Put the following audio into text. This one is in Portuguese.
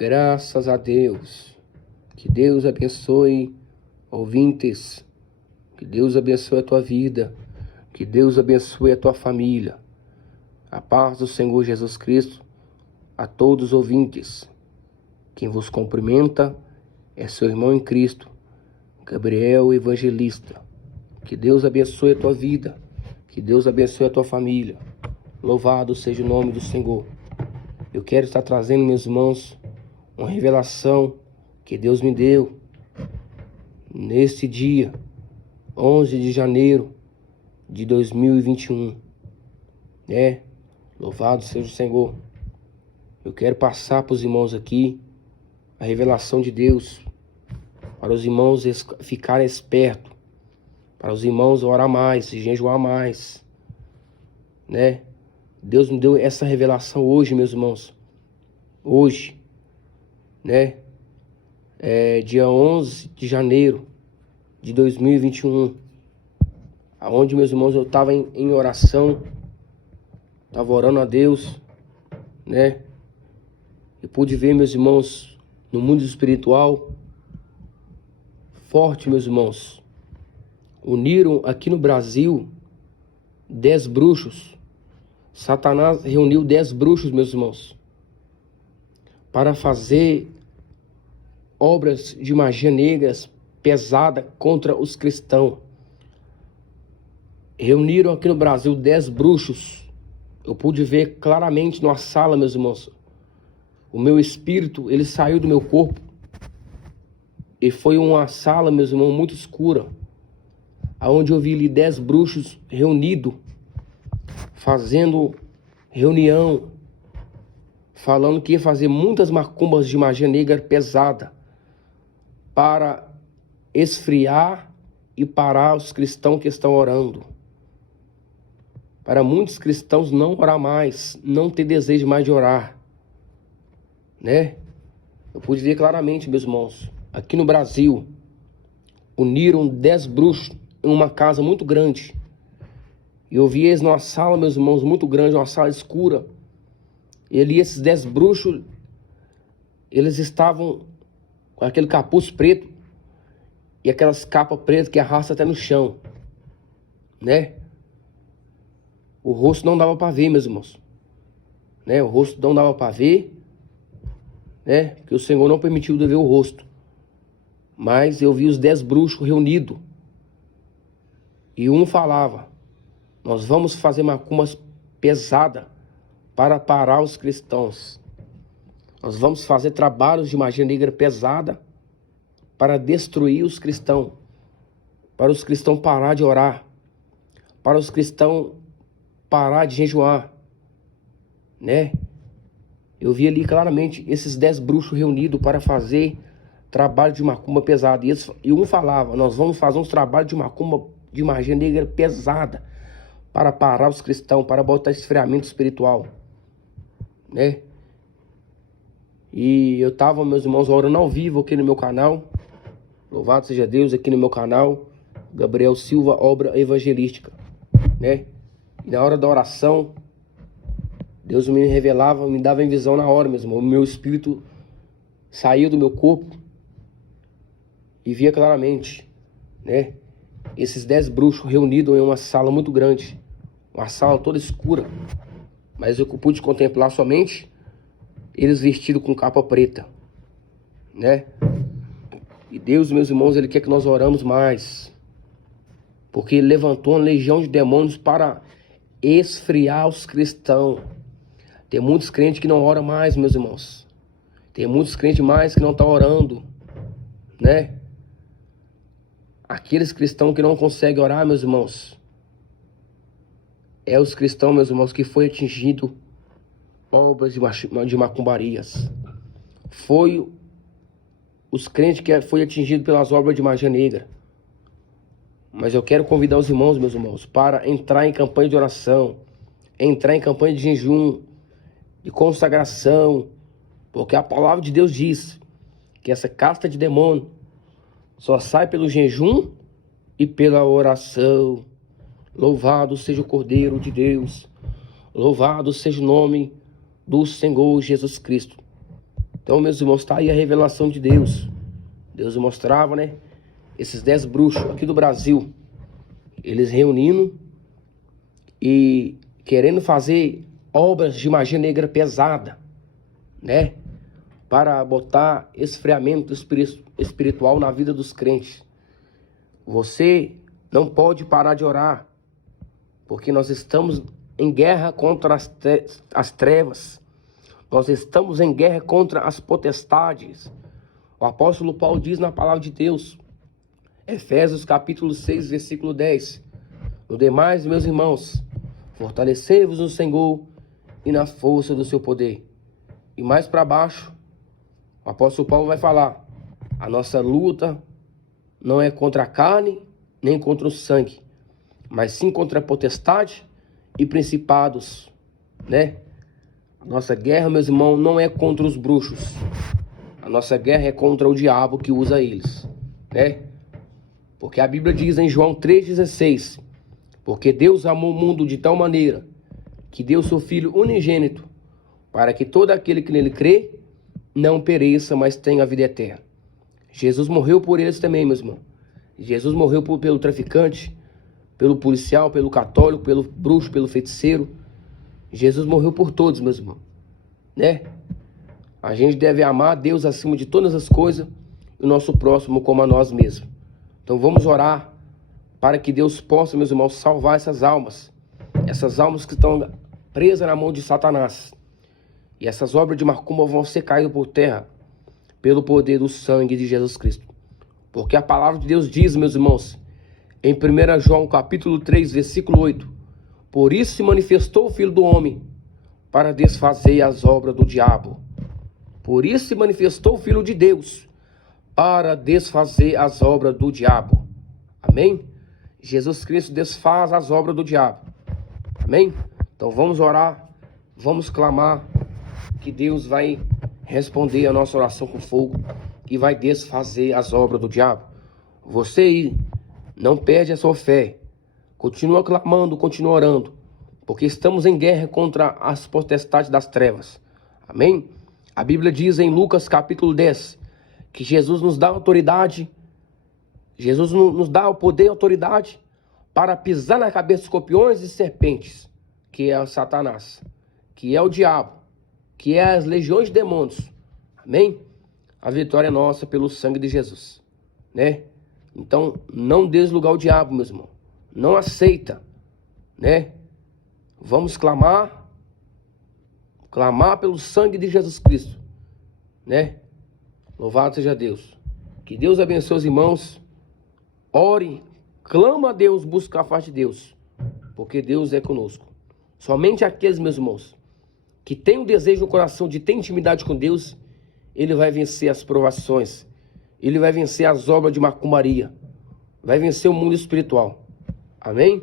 Graças a Deus. Que Deus abençoe, ouvintes. Que Deus abençoe a tua vida. Que Deus abençoe a tua família. A paz do Senhor Jesus Cristo a todos os ouvintes. Quem vos cumprimenta é seu irmão em Cristo, Gabriel Evangelista. Que Deus abençoe a tua vida. Que Deus abençoe a tua família. Louvado seja o nome do Senhor. Eu quero estar trazendo, meus irmãos, uma revelação que Deus me deu neste dia, 11 de janeiro de 2021. Louvado seja o Senhor. Eu quero passar para os irmãos aqui a revelação de Deus, para os irmãos ficarem espertos, para os irmãos orar mais e jejuar mais, Deus me deu essa revelação hoje, meus irmãos. Hoje, dia 11 de janeiro de 2021, aonde, meus irmãos, eu estava em oração, estava orando a Deus, e pude ver, meus irmãos, no mundo espiritual, forte, meus irmãos, uniram aqui no Brasil 10 bruxos. Satanás reuniu 10 bruxos, meus irmãos, para fazer obras de magia negras pesada contra os cristãos. Reuniram aqui no Brasil 10 bruxos. Eu pude ver claramente numa sala, meus irmãos. O meu espírito, ele saiu do meu corpo. E foi uma sala, meus irmãos, muito escura, aonde eu vi ali 10 bruxos reunidos, fazendo reunião, falando que ia fazer muitas macumbas de magia negra pesada para esfriar e parar os cristãos que estão orando. Para muitos cristãos não orar mais, não ter desejo mais de orar, Eu pude ver claramente, meus irmãos, aqui no Brasil, uniram 10 bruxos em uma casa muito grande. E eu vi eles numa sala, meus irmãos, muito grande, uma sala escura. E ali esses 10 bruxos, eles estavam com aquele capuz preto e aquelas capas pretas que arrasta até no chão, O rosto não dava para ver, meus irmãos, O rosto não dava para ver, Porque o Senhor não permitiu de ver o rosto. Mas eu vi os 10 bruxos reunidos. E um falava: nós vamos fazer macumbas pesada para parar os cristãos. Nós vamos fazer trabalhos de magia negra pesada para destruir os cristãos. Para os cristãos parar de orar. Para os cristãos parar de jejuar. Eu vi ali claramente esses 10 bruxos reunidos para fazer trabalho de macumba pesada. E um falava: nós vamos fazer uns trabalhos de macumba de magia negra pesada para parar os cristãos, para botar esfriamento espiritual, E eu tava, meus irmãos, orando ao vivo aqui no meu canal. Louvado seja Deus, aqui no meu canal, Gabriel Silva, obra evangelística, E na hora da oração, Deus me revelava, me dava em visão na hora, meus irmãos. O meu espírito saiu do meu corpo e via claramente, Esses 10 bruxos reunidos em uma sala muito grande. Uma sala toda escura. Mas eu pude contemplar somente eles vestidos com capa preta. E Deus, meus irmãos, Ele quer que nós oramos mais. Porque Ele levantou uma legião de demônios para esfriar os cristãos. Tem muitos crentes que não oram mais, meus irmãos. Tem muitos crentes mais que não estão orando. Aqueles cristãos que não conseguem orar, meus irmãos, é os cristãos, meus irmãos, que foi atingido obras de macumbarias. Foi os crentes que foi atingido pelas obras de magia negra. Mas eu quero convidar os irmãos, meus irmãos, para entrar em campanha de oração, entrar em campanha de jejum, de consagração, porque a palavra de Deus diz que essa casta de demônio só sai pelo jejum e pela oração. Louvado seja o Cordeiro de Deus. Louvado seja o nome do Senhor Jesus Cristo. Então, meus irmãos, está aí a revelação de Deus. Deus mostrava, né? Esses 10 bruxos aqui do Brasil, eles reunindo e querendo fazer obras de magia negra pesada, né? Para botar esfriamento espiritual na vida dos crentes. Você não pode parar de orar, porque nós estamos em guerra contra as trevas. Nós estamos em guerra contra as potestades. O apóstolo Paulo diz na palavra de Deus, Efésios capítulo 6, versículo 10. No demais, meus irmãos, fortalecei-vos no Senhor e na força do seu poder. E mais para baixo, o apóstolo Paulo vai falar, a nossa luta não é contra a carne, nem contra o sangue, mas sim contra a potestade e principados, né? A nossa guerra, meus irmãos, não é contra os bruxos. A nossa guerra é contra o diabo que usa eles, né? Porque a Bíblia diz em João 3,16, porque Deus amou o mundo de tal maneira que deu seu Filho unigênito, para que todo aquele que nele crê não pereça, mas tenha a vida eterna. Jesus morreu por eles também, meus irmãos. Jesus morreu pelo traficante, pelo policial, pelo católico, pelo bruxo, pelo feiticeiro. Jesus morreu por todos, meus irmãos, né? A gente deve amar a Deus acima de todas as coisas e o nosso próximo como a nós mesmos. Então vamos orar para que Deus possa, meus irmãos, salvar essas almas que estão presas na mão de Satanás. E essas obras de macumba vão ser caídas por terra pelo poder do sangue de Jesus Cristo. Porque a palavra de Deus diz, meus irmãos, em 1 João capítulo 3, versículo 8, por isso se manifestou o Filho do Homem, para desfazer as obras do diabo. Por isso se manifestou o Filho de Deus, para desfazer as obras do diabo. Amém? Jesus Cristo desfaz as obras do diabo. Amém? Então vamos orar, vamos clamar, que Deus vai responder a nossa oração com fogo e vai desfazer as obras do diabo. Você aí, não perde a sua fé. Continua clamando, continua orando, porque estamos em guerra contra as potestades das trevas. Amém? A Bíblia diz em Lucas capítulo 10, que Jesus nos dá autoridade, Jesus nos dá o poder e autoridade para pisar na cabeça de escorpiões e serpentes, que é o Satanás, que é o diabo, que é as legiões de demônios. Amém? A vitória é nossa pelo sangue de Jesus, né? Então, não deslugar o diabo, meu irmão. Não aceita, né? Vamos clamar pelo sangue de Jesus Cristo, né? Louvado seja Deus. Que Deus abençoe os irmãos. Ore, clama a Deus, busca a face de Deus, porque Deus é conosco. Somente aqueles, meus irmãos, que tem o desejo no coração de ter intimidade com Deus, ele vai vencer as provações, ele vai vencer as obras de macumbaria, vai vencer o mundo espiritual. Amém?